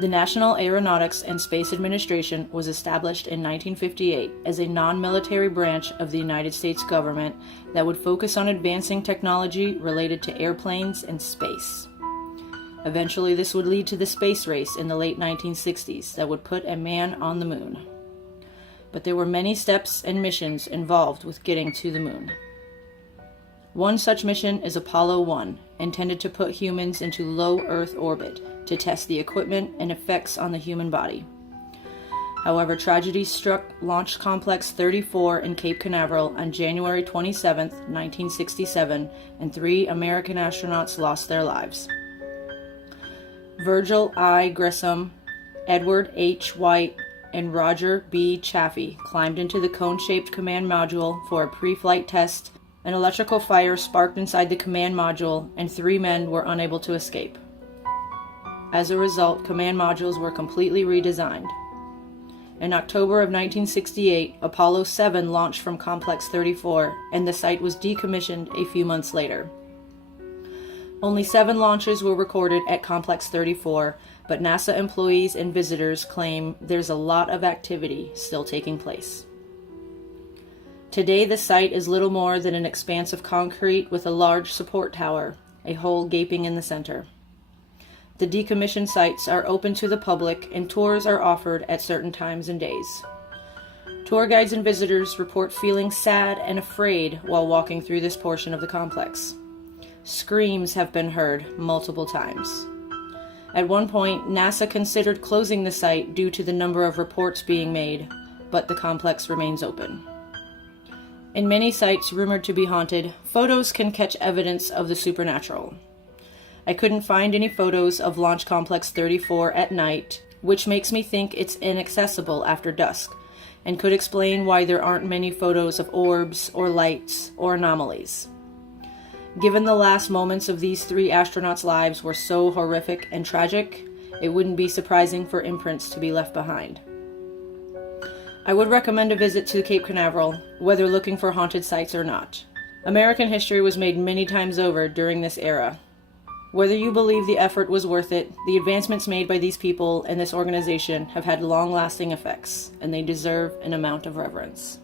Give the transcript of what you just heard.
The National Aeronautics and Space Administration was established in 1958 as a non-military branch of the United States government that would focus on advancing technology related to airplanes and space. Eventually, this would lead to the space race in the late 1960s that would put a man on the moon. But there were many steps and missions involved with getting to the moon. One such mission is Apollo 1, intended to put humans into low Earth orbit to test the equipment and effects on the human body. However, tragedy struck Launch Complex 34 in Cape Canaveral on January 27, 1967, and 3 American astronauts lost their lives. Virgil I. Grissom, Edward H. White, and Roger B. Chaffee climbed into the cone-shaped command module for a pre-flight test. An electrical fire sparked inside the command module, and 3 men were unable to escape. As a result, command modules were completely redesigned. In October of 1968, Apollo 7 launched from Complex 34, and the site was decommissioned a few months later. Only 7 launches were recorded at Complex 34, but NASA employees and visitors claim there's a lot of activity still taking place. Today, the site is little more than an expanse of concrete with a large support tower, a hole gaping in the center. The decommissioned sites are open to the public, and tours are offered at certain times and days. Tour guides and visitors report feeling sad and afraid while walking through this portion of the complex. Screams have been heard multiple times. At one point, NASA considered closing the site due to the number of reports being made, but the complex remains open. In many sites rumored to be haunted, photos can catch evidence of the supernatural. I couldn't find any photos of Launch Complex 34 at night, which makes me think it's inaccessible after dusk, and could explain why there aren't many photos of orbs or lights or anomalies. Given the last moments of these 3 astronauts' lives were so horrific and tragic, it wouldn't be surprising for imprints to be left behind. I would recommend a visit to Cape Canaveral, whether looking for haunted sites or not. American history was made many times over during this era. Whether you believe the effort was worth it, the advancements made by these people and this organization have had long-lasting effects, and they deserve an amount of reverence.